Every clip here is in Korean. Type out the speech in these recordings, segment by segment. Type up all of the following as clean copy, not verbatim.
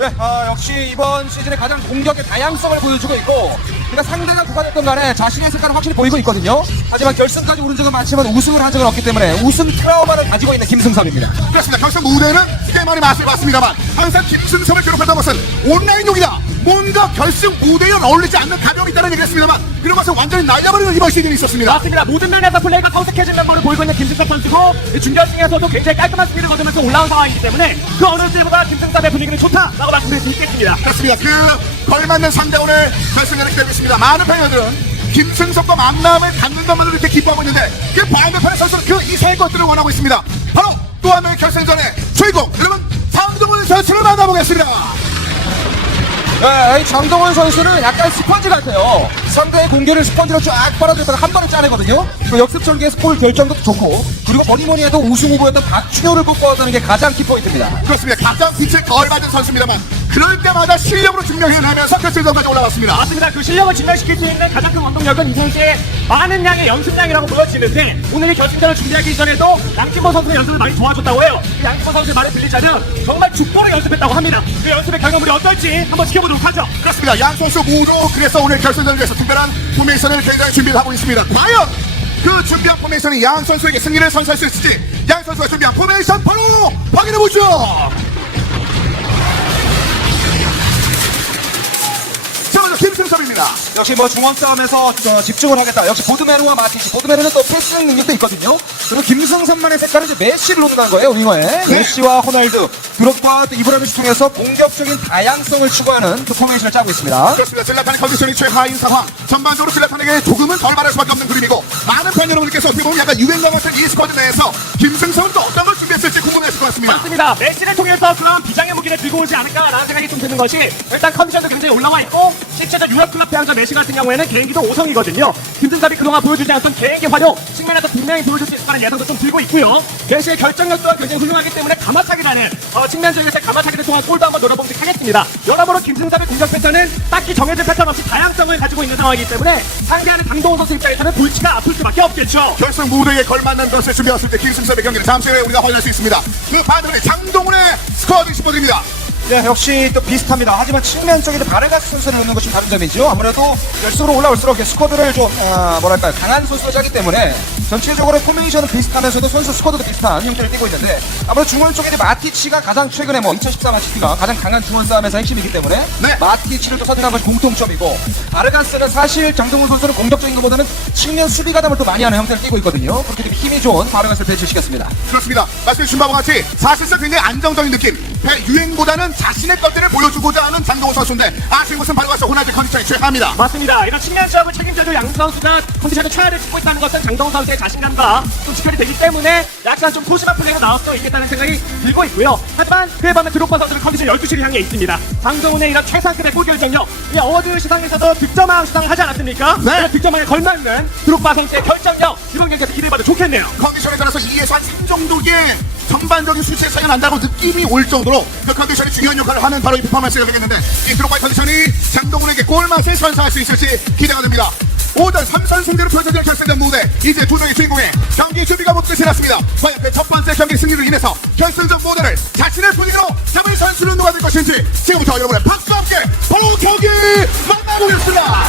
네, 역시 이번 시즌에 가장 공격의 다양성을 보여주고 있고, 그러니까 상대가 누가 됐든 간에 자신의 색깔은 확실히 보이고 있거든요. 하지만 결승까지 오른 적은 많지만 우승을 한 적은 없기 때문에 우승 트라우마를 가지고 있는 김승섭입니다. 그렇습니다. 결승 무대는 꽤 많이 맛을 봤습니다만 항상 김승섭을 괴롭혔던 것은 온라인용이다. 뭔가 결승 무대에 어울리지 않는 가벼움이 있다는 얘기를 했습니다만 그런 것을 완전히 날려버리는 이번 시즌이 있었습니다. 맞습니다. 모든 면에서 플레이가 성숙해진 면모를 보이고 있는 김승섭 선수고 준결승에서도 굉장히 깔끔한 승리를 거두면서 올라온 상황이기 때문에 그 어느 때보다 김승섭의 분위기는 좋다라고 말씀드릴 수 있겠습니다. 그렇습니다. 그 걸맞는 상대 오늘 결승전을 기다리고 있습니다. 많은 팬들은 김승섭과 만남을 갖는 것만으로 이렇게 기뻐하고 있는데 그 반대편의 선수는 그 이상의 것들을 원하고 있습니다. 바로 또 한 명의 결승전의 주인공 여러분 장동훈 선수를 만나보겠습니다. 네, 이 장동원 선수는 약간 스펀지 같아요. 상대의 공격을 스펀지로 쫙 빨아들였다가 한 번에 짜내거든요. 그 역습 전개에서 골 결정도 좋고, 그리고 뭐니뭐니 해도 우승 후보였던 박준효를 꺾어왔다는 게 가장 키포인트입니다. 그렇습니다. 가장 빛을 덜 받은 선수입니다만 그럴 때마다 실력으로 증명해내면서 결승전까지 올라왔습니다. 맞습니다. 그 실력을 증명시킬 수 있는 가장 큰 원동력은 이 선수의 많은 양의 연습량이라고 보여지는데 오늘 이 결승전을 준비하기 전에도 양진모 선수의 연습을 많이 도와줬다고 해요. 그 양진모 선수의 말을 들리자면 정말 죽도록 연습했다고 합니다. 그 연습의 결과물이 어떨지 한번 지켜보도록 하죠. 그렇습니다. 양 선수 모두 그래서 오늘 결승전을 위해서 특별한 포메이션을 굉장히 준비를 하고 있습니다. 과연 그 준비한 포메이션이 양 선수에게 승리를 선사할 수 있을지 양 선수가 준비한 포메이션 바로 확인해보죠. 자, 먼저 김승섭입니다. 역시 뭐 중원 싸움에서 집중을 하겠다. 역시 보드메르와 마티치. 보드메르는 또 패스ing 능력도 있거든요. 그리고 김승섭만의 색깔은 이제 메시를 놓는 거예요, 윙어에. 네. 메시와 호날두, 드록바, 또 이브라이모비치 통해서 공격적인 다양성을 추구하는 그 포메이션을 짜고 있습니다. 그렇습니다. 질라탄의 컨디션이 최하인 상황. 전반적으로 질라탄에게 조금은 덜 바랄 수밖에 없는 그림이고 많은 팬 여러분께서 어떻게 보면 약간 유행과 같은 이 스쿼드 내에서 김승섭은 또 어떤 걸 준비했을지 궁금했을 것 같습니다. 맞습니다. 메시를 통해서 그런 비장의 무기를 들고 오지 않을까라는 생각이 좀 드는 것이 일단 컨디션도 굉장히 올라와 있고 실제로 유럽 클럽 태양자 메시 같은 경우에는 개인기도 5성이거든요. 김승섭이 그동안 보여주지 않았던 개인기 활용 측면에서 분명히 보여줄 수 있을 거라는 예상도 좀 들고 있고요. 메시의 결정력 또한 굉장히 훌륭하기 때문에 가마차기라는 측면적에서 가마차기를 통한 골도 한번 노려보도록 하겠습니다. 여러모로 김승섭의 공격 패턴은 딱히 정해진 패턴 없이 다양성을 가지고 있는 상황이기 때문에 상대하는 장동훈 선수 입장에서는 골치가 아플 수밖에 없겠죠. 결승 무대에 걸맞는 것을 준비했을 때 김승섭의 경기를 잠시 후에 우리가 확인할 수 있습니다. 그 반대편에 장동훈의 스쿼드 슈퍼드립니다. 네, 역시 또 비슷합니다. 하지만 측면 쪽에 바레가스 선수를 넣는 것이 다른 점이죠. 아무래도 결승으로 올라올수록 스쿼드를 좀 뭐랄까요, 강한 선수가 짜기 때문에 전체적으로 포메이션은 비슷하면서도 선수 스쿼드도 비슷한 형태를 띠고 있는데 아무래도 중원 쪽에 마티치가 가장 최근에 2014 마티치가 가장 강한 중원 싸움에서 핵심이기 때문에 네. 마티치를 또 선택한 것이 공통점이고 바레가스는 사실 장동훈 선수는 공격적인 것보다는 측면 수비 가담을 또 많이 하는 형태를 띠고 있거든요. 그렇기 때문에 힘이 좋은 바레가스를 배치시켰습니다. 그렇습니다. 말씀해 주신 바와 같이 사실상 굉장히 안정적인 느낌. 유행보다는 자신의 것들을 보여주고자 하는 장동훈 선수인데 아쉬운 것은 바레가스 호날두 컨디션이 최하입니다. 맞습니다. 이런 측면 시합을 책임져줄 양 선수가 컨디션의 최하를 찍고 있다는 것은 장동훈 선수의 자신감과 좀 직결이 되기 때문에 약간 좀 소심한 플레이가 나올 수도 있겠다는 생각이 들고 있고요. 하지만 그에 반면 드록바 선수는 컨디션 12시를 향해 있습니다. 장동훈의 이런 최상급의 골 결정력, 이 어워드 시상에서도 득점왕 시상을 하지 않았습니까? 네. 득점왕에 걸맞는 드록바 선수의 결정력, 이번 경기에서 기대해봐도 좋겠네요. 컨디션에 따라서 2에서 한 3 정도의 전반적인 수치의 차이가 난다고 느낌이 올 정도로 그 컨디션이 중요한 역할을 하는 바로 이 퍼포먼스가 되겠는데 이 드록바의 컨디션이 장동훈에게 골맛을 선사할 수 있을지 기대가 됩니다. 5전 3선승대로 펼쳐질 결승전 무대 이제 두 명의 주인공의 경기 준비가 모두 끝이 났습니다. 과연 그 첫 번째 경기 승리를 인해서 결승전 무대를 자신의 분위기로 잡을 선수는 누가 될 것인지 지금부터 여러분의 박수와 함께 바로 경기 만나보겠습니다.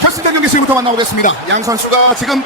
결승전 경기 지금부터 만나보겠습니다. 양 선수가 지금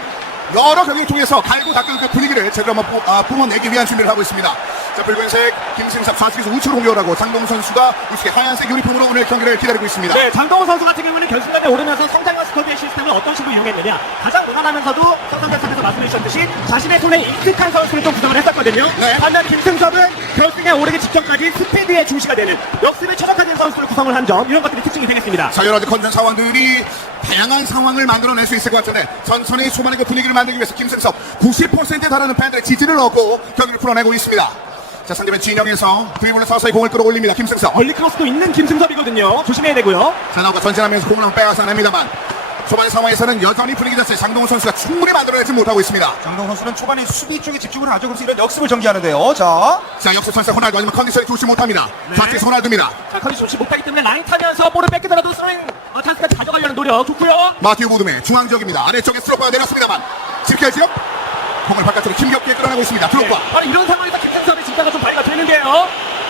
여러 경기를 통해서 갈고 닦은 그 분위기를 제대로 한번 뿜어내기 위한 준비를 하고 있습니다. 자, 붉은색 김승섭 좌측에서 우측으로 공격하고 장동훈 선수가 우측에 하얀색 유니폼으로 오늘 경기를 기다리고 있습니다. 네, 장동훈 선수 같은 경우는 결승전에 오르면서 성장과 스토비의 시스템을 어떤 식으로 이용했느냐, 가장 무난하면서도 선수들께서 말씀해 주셨듯이 자신의 손에 익숙한 선수를 좀 구성을 했었거든요. 네. 반면 김승섭은 결승에 오르기 직전까지 스피드의 중시가 되는 역습에 최적화된 선수를 구성을 한 점, 이런 것들이 특징이 되겠습니다. 자, 여러 가지 컨디션 상황들이 다양한 상황을 만들어낼 수 있을 것 같은데 천천히 수많은 그 분위기를 만들기 위해서 김승섭 90%에 달하는 팬들의 지지를 얻고 경기를 풀어내고 있습니다. 자, 상대편 진영에서 드리블로 서서히 공을 끌어올립니다. 김승섭. 얼리 크로스도 있는 김승섭이거든요. 조심해야 되고요. 자, 나오가 전진하면서 공을 한번 빼앗아냅니다만 초반 상황에서는 여전히 분위기 자체 장동훈 선수가 충분히 만들어내지 못하고 있습니다. 장동 선수는 초반에 수비 쪽에 집중을 하죠. 그래서 이런 역습을 전개하는데요. 자, 역습 선수 호날두 아니면 컨디션이 좋지 못합니다. 네. 좌측 호날두입니다. 컨디션 좋지 못하기 때문에 라인 타면서 볼을 뺏기더라도 스로잉 찬스까지 가져가려는 노력 좋고요. 마티오 보드메 중앙 지역입니다. 아래쪽에 스로바가 내렸습니다만 집결 지역 공을 바깥으로 힘겹게 끌어내고 있습니다. 드롭바. 바로 이런 상황에서 김승섭의 진짜가 좀 발휘가 되는데요.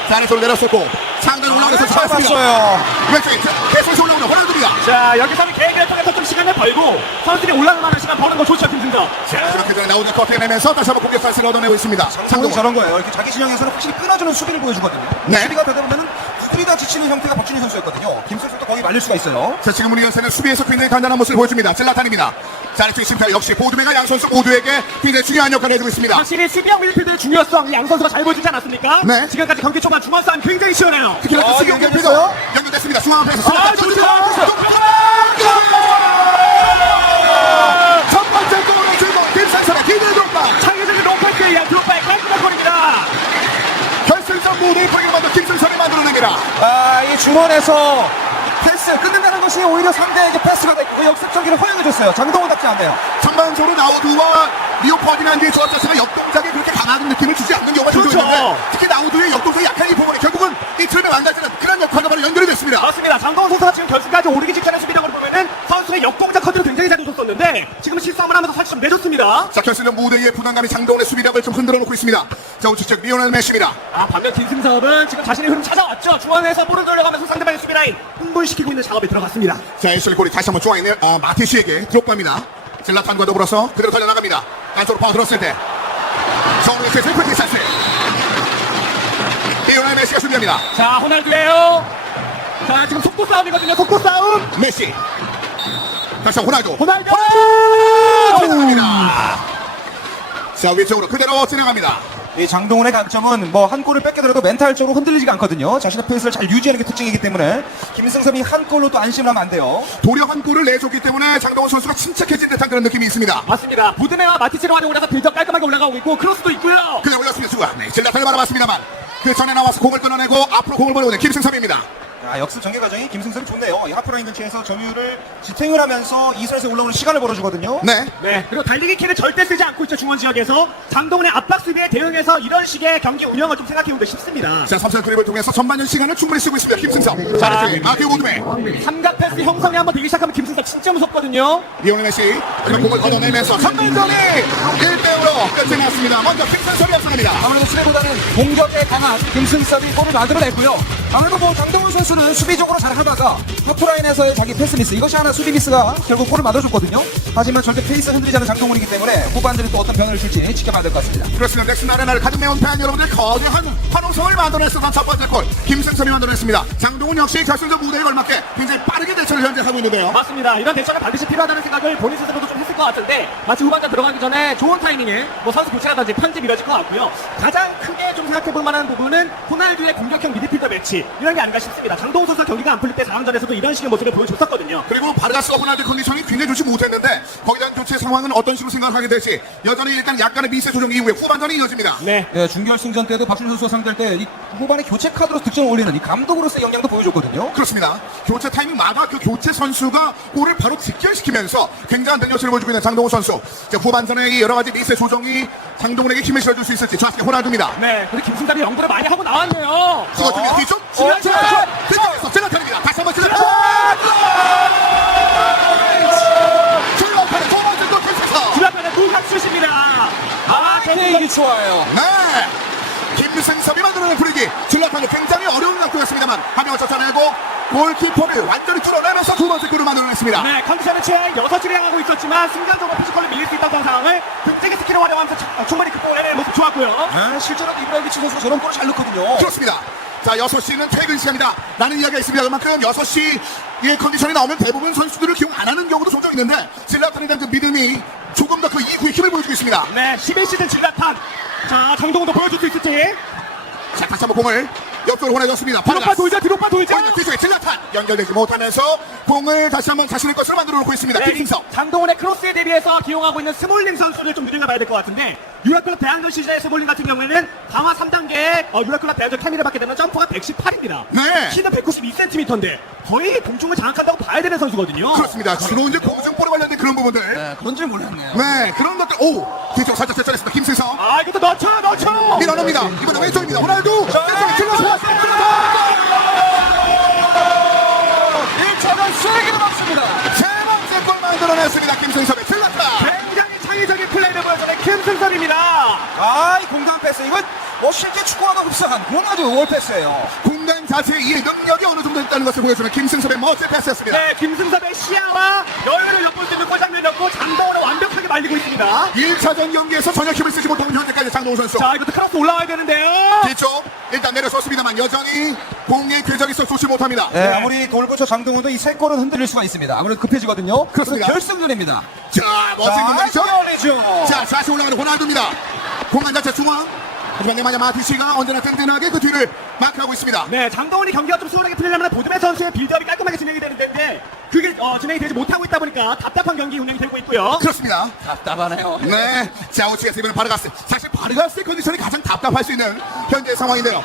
자, 아래쪽으로 내렸었고 상단 올라오면서 잘 잡았습니다. 봤어요. 왼쪽에 계속 올라오는 호날두입니다. 자, 여기서는 계획을 통해서 좀 시간을 벌고 선수들이 올라가는 시간 버는 거 좋죠, 김승섭. 자, 그렇게 전에 나우드 커피 내면서 다시 한번 공격 찬스를 얻어내고 있습니다. 장동훈이 장동훈. 저런 거예요. 이렇게 자기 진영에서는 확실히 끊어주는 수비를 보여주거든요. 네. 수비가 되다 보면은 둘이 다 지치는 형태가 박준희 선수였거든요. 김선수도 거기 말릴 수가 있어요. 자, 지금 우리 연세는 수비에서 굉장히 단단한 모습을 보여줍니다. 젤라탄입니다. 자, 아래쪽에 심타 역시 보드메가 양 선수 모두에게 굉장히 중요한 역할을 해주고 있습니다. 확실히 수비형 밀필드의 중요성 양 선수가 잘 보여주지 않았습니까? 네. 지금까지 경기 초반 중앙 싸움 굉장히 시원해요. 특히나 그 수경 연결됐어요? 연결됐습니다. 중앙 앞에서 아, 좋죠. 첫 번째 골을 주고 김상선의 기대 돌파. 창의적인 롱패스에 의한 드롭바의 깔끔한 골입니다. 결승전 무대의 포인트를 만든 김승선이 만들어냅니다. 아, 이 중원에서 패스 끊는다는 것이 오히려 상대에게 패스가 되고 그 역습 전기를 허용해줬어요. 장동훈답지 않네요. 전반적으로 나우두와 리오 퍼디난드의 조합 자체가 역동작에 그렇게 강한 느낌을 주지 않는 경우가 종종 그렇죠. 있는데 특히 나우두의 역동작이 약한 이 부분에 결국은 이 틀을 망가지는 그런 역할과 바로 연결이 됐습니다. 맞습니다. 장동훈 선수가 지금 결승까지 오르기 직전의 수비력으로 보면은 선수의 역동작 컨트롤 굉장히 잘 줬었는데 지금은 실수함을 하면서 살짝 좀 내줬습니다. 자, 결승전 무대의 부담감이 장동훈의 수비력을 좀 흔들어 놓고 있습니다. 자, 우측 리오넬 메시입니다. 아, 반면 김승섭은 지금 자신의 흐름 찾아왔죠. 중앙에서 볼을 돌려가면서 상대방의 수비 라인 흥분시키고 있는 작업에 들어갔습니다. 자, 애슐리 골이 다시 한번 중앙에 있는 마티시에게 드롭바입니다. 젤라탄과 더불어서 그대로 달려나갑니다. 안쪽으로 파고들었을 때 정우의 패스 프리킥 찬스. 리오넬 메시가 수비합니다. 자, 호날두예요. 자, 지금 속도 싸움이거든요. 속도 싸움. 메시. 다시 한번 호날두. 호날두. 지나갑니다. 자, 위쪽으로 그대로 진행합니다. 이 장동훈의 강점은 뭐 한 골을 뺏겨들어도 멘탈적으로 흔들리지가 않거든요. 자신의 페이스를 잘 유지하는 게 특징이기 때문에 김승섭이 한 골로 또 안심을 하면 안 돼요. 도려 한 골을 내줬기 때문에 장동훈 선수가 침착해진 듯한 그런 느낌이 있습니다. 맞습니다. 보드메와 마티치를 활용을 해서 빌드업 깔끔하게 올라가고 있고 크로스도 있고요. 그냥 올렸습니다. 수가. 네, 젤라탄을 바라봤습니다만 그 전에 나와서 공을 끊어내고 앞으로 공을 보내고 있는 김승섭입니다. 아, 역습 전개 과정이 김승섭이 좋네요. 이 하프라인 근처에서 점유를 지탱을 하면서 이선에서 올라오는 시간을 벌어주거든요. 네. 네, 그리고 달리기 키를 절대 쓰지 않고 있죠. 중원 지역에서 장동훈의 압박 수비에 대응해서 이런 식의 경기 운영을 좀 생각해보기가 쉽습니다. 자, 3세 그립을 통해서 전반전 시간을 충분히 쓰고 있습니다. 김승섭. 자, 아래쪽에 마티오 보드메. 삼각 패스 형성이 한번 되기 시작하면 김승섭 진짜 무섭거든요. 리오넬 메시. 그리고 공을 걷어내면서 전반전이 1대5로 끝이 났습니다. 먼저 김승섭이 앞서갑니다. 아무래도 수비보다는 공격에 강한 김승섭이 골을 만들어냈고요. 아무래도 뭐 장동훈 선수는 수비적으로 잘 하다가 하프라인에서의 자기 패스 미스, 이것이 하나 수비 미스가 결국 골을 만들어줬거든요. 하지만 절대 페이스 흔들리지 않는 장동훈이기 때문에 후반전이 또 어떤 변화를 줄지 지켜봐야 될 것 같습니다. 그렇습니다. 넥슨 아레나를 가득 메운 팬 여러분들 거대한 환호성을 만들어냈었던 첫 번째 골 김승섭이 만들어냈습니다. 장동훈 역시 결승전 무대에 걸맞게 굉장히 빠르게 대처를 현재 하고 있는데요. 맞습니다. 이런 대처는 반드시 필요하다는 생각을 본인 스스로도 좀 했을 것 같은데 마치 후반전 들어가기 전에 좋은 타이밍에 뭐 선수 교체라든지 편집 이뤄질 것 같고요. 가장 크게 좀 생각해볼 만한 부분은 호날두의 공격형 미드필더 매치 이런 게 아닌가 싶습니다. 장동훈 선수가 경기가 안 풀릴 때 4강전에서도 이런 식의 모습을 보여줬었거든요. 그리고 바르가스 호날두 컨디션이 굉장히 좋지 못했는데 거기에 대한 교체 상황은 어떤 식으로 생각을 하게 될지 여전히 일단 약간의 미세 조정 이후에 후반전이 이어집니다. 네. 네, 준결승전 때도 박준희 선수와 상대할 때 이 후반에 교체 카드로 득점을 올리는 이 감독으로서의 역량도 보여줬거든요. 그렇습니다. 교체 타이밍마다 그 교체 선수가 골을 바로 직결시키면서 굉장한 능력치를 보여주고 있는 장동훈 선수. 자, 후반전의 이 여러 가지 미세 조정이 장동훈에게 힘을 실어줄 수 있을지 좌측에 호날두입니다. 네. 근데 김승답이 연구를 많이 하고 나왔네요. 찍어줍니다. 뒤쪽 뒤쪽에서 젤라탄입니다. 다시 한번 젤라탄. 젤라탄의 두 번째 골 김승섭. 주변편의 무각 슛입니다. 이게 좋아요. 네. 김승섭이 만들어낸 분위기. 젤라탄이 굉장히 어려운 각도였습니다만 한 명을 쫓아내고 골키퍼를 완전히 뚫어내면서 두 번째 골을 만들어냈습니다. 네, 컨디션을 최하의 6줄을 향하고 있었지만 순간적으로 피지컬로 밀릴 수 있다는 상황을 극적인 스킬을 활용하면서 충분히 극복해낸 모습 좋았고요. 네, 실제로 이브라이비치 선수가 저런 골을 잘 넣거든요. 그렇습니다. 자, 6시는 퇴근 시간이다 라는 이야기가 있습니다. 그만큼 6시의 컨디션이 나오면 대부분 선수들을 기용 안 하는 경우도 종종 있는데 젤라탄에 대한 그 믿음이 조금 더 그 이후에 힘을 보여주고 있습니다. 네, 11시즌 질라탄. 자, 장동훈도 보여줄 수 있을지. 자, 다시 한번 공을 옆으로 보내줬습니다. 드롭바 돌자, 드롭바 돌자. 오른쪽 뒤쪽에 젤라탄 연결되지 못하면서 공을 다시 한번 자신의 것으로 만들어 놓고 있습니다. 네, 김승섭. 장동훈의 크로스에 대비해서 기용하고 있는 스몰링 선수를 좀 눈여겨봐야 될 것 같은데 유라클럽 대항전 시절의 스몰링 같은 경우에는 강화 3단계에 유라클럽 대항전 케미를 받게 되면 점프가 118입니다. 네. 키는 192cm인데 거의 공중을 장악한다고 봐야 되는 선수거든요. 그렇습니다. 주로 이제 공중볼에 관련된 그런 부분들. 네, 그런 줄 몰랐네요. 네, 그런 것들. 오, 뒤쪽 살짝 제쳐냈습니다. 김승성. 아, 이것도 넣죠! 밀어넣습니다. 이번에 왼쪽입니다. 호날두. 왼쪽에 찔러서 1차전 세기로 막습니다. 세 번째 골 만들어냈습니다. 김승섭의 찔렀다. 굉장히 창의적인 플레이를 보여주는 김승선입니다. 아, 이 공간 패스. 이건 뭐 실제 축구와도 흡사한 그런 아주 월 패스예요. 공간 자체의 이 능력이 어느 정도 있다는 것을 보여주는 김승섭의 멋진 패스였습니다. 네, 김승섭의 시야와 여유를 엿볼 수 있는 골장면이었고 장동원을 완벽하게 말리고 있습니다. 1차전 경기에서 전혀 힘을 쓰지 못하는 현재까지 장동훈 선수. 자, 이것도 크로스 올라와야 되는데요. 뒤쪽 일단 내려섰습니다만 여전히 공의 궤적이 썩 좋지 못합니다. 네, 아무리 돌고쳐 장동훈도 이 세 골은 흔들릴 수가 있습니다. 아무래도 급해지거든요. 그렇습니다. 결승전입니다. 자, 멋진 공간이죠. 열리죠. 자, 다시 올라가는 호날두입니다. 공간 자체 중앙. 하지만 네마냐 마티시가 언제나 든든하게 그 뒤를 마크하고 있습니다. 네, 장동원이 경기가 좀 수월하게 풀리려면 보드메 선수의 빌드업이 깔끔하게 진행이 되는데 그게 진행이 되지 못하고 있다 보니까 답답한 경기 운영이 되고 있고요. 그렇습니다. 답답하네요. 네, 자 우측에서 이번엔 바르가스. 사실 바르가스의 컨디션이 가장 답답할 수 있는 현재 상황인데요.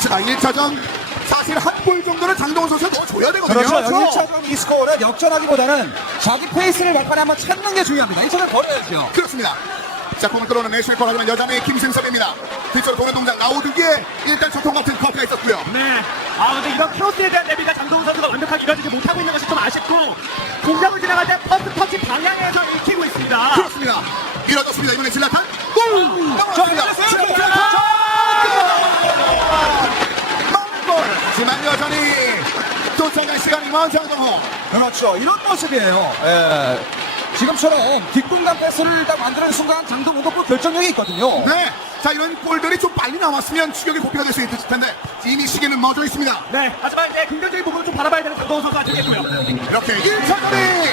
자, 1차전 사실 한 골 정도는 장동훈 선수가 넣어줘야 되거든요. 그렇죠. 1차전 이 스코어는 역전하기보다는 자기 페이스를 막판에 한번 찾는 게 중요합니다. 1차전 버려야죠. 그렇습니다. 자, 공을 끌어오는 내슈리콜 하지만 여전히 김승섭입니다. 뒤쪽으로 도는 동작 나오두기에 일단 초통 같은 커프가 있었고요. 네. 아, 근데 이런 크로스에 대한 대비가 장동훈 선수가 완벽하게 이뤄지지 못하고 있는 것이 좀 아쉽고 공격을 진행할 때 퍼스트 터치 방향에서 읽히고 있습니다. 그렇습니다. 이뤄졌습니다. 이번에 질라탄 골! 넘어갔습니다. 골! 하지만 여전히 쫓아갈 시간이 먼 장동호. 그렇죠. 이런 모습이에요. 예. 지금처럼 뒷공간 패스를 딱 만드는 순간 장동훈도 꼭 결정력이 있거든요. 네. 자, 이런 골들이 좀 빨리 나왔으면 추격이 고피가 될 수 있을 텐데 이미 시계는 멎어 있습니다. 네. 하지만 이제 긍정적인 부분을 좀 바라봐야 되는 장동훈 선수가 되겠고요. 이렇게 1차전이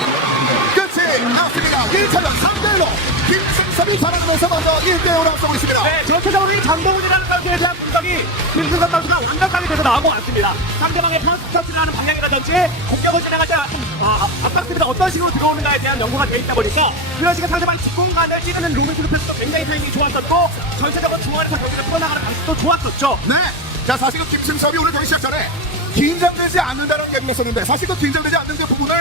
끝이 났습니다. 1차전 3대1로 김승섭이 살아가면서 먼저 1대0으로 앞서고 있습니다. 네, 전체적으로 이 장동훈이라는 선수에 대한 분석이 김승섭 선수가 완벽하게 돼서 나오고 왔습니다. 상대방의 퍼스트 터치를 하는 방향이라든지 공격을 진행할 때 압박들이 어떤 식으로 들어오는가에 대한 연구가 되어 있다 보니까 그런 식의 상대방의 뒷공간을 찌르는 로맨틱 패스도 굉장히 타이밍이 좋았었고 전체적으로 중앙에서 경기를 풀어나가는 방식도 좋았었죠. 네. 자, 사실 그 김승섭이 오늘 경기 시작 전에 긴장되지 않는다는 얘기가 있었는데 사실 그 긴장되지 않는 그 부분을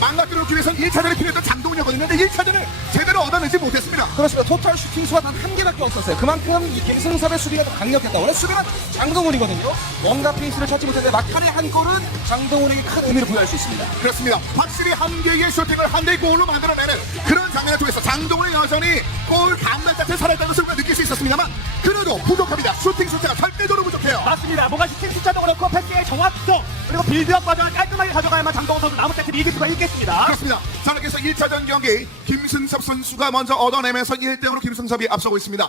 망가뜨려 놓기 위해서는 1차전에 필요했던 장동훈이었거든요. 근데 1차전을 제대로 얻어내지 못했습니다. 그렇습니다. 토탈 슈팅 수가 단 한 개밖에 없었어요. 그만큼 이 김승섭의 수비가 더 강력했다. 원래 수비는 장동훈이거든요. 뭔가 페이스를 찾지 못했는데 막판에 한 골은 장동훈에게 큰 의미를 부여할 수 있습니다. 그렇습니다. 확실히 한 개의 슈팅을 한 개의 골로 만들어내는 그런 장면을 통해서 장동훈이 여전히 골 감각 자체에 살아있다는 것을 우리가 느낄 수 있었습니다만 그래도 부족합니다. 슈팅 숫자가 절대적으로 부족해요. 맞습니다. 뭔가 슈팅 숫자도 그렇고 패스의 정확성 그리고 빌드업 과정을 깔끔하게 가져가야만 장동훈 선수 남은 세트를 이길 수가 있겠습니다. 그렇습니다. 자, 이렇게 해서 1차전 경기 김승섭 선수가 먼저 얻어내면서 1대0으로 김승섭이 앞서고 있습니다.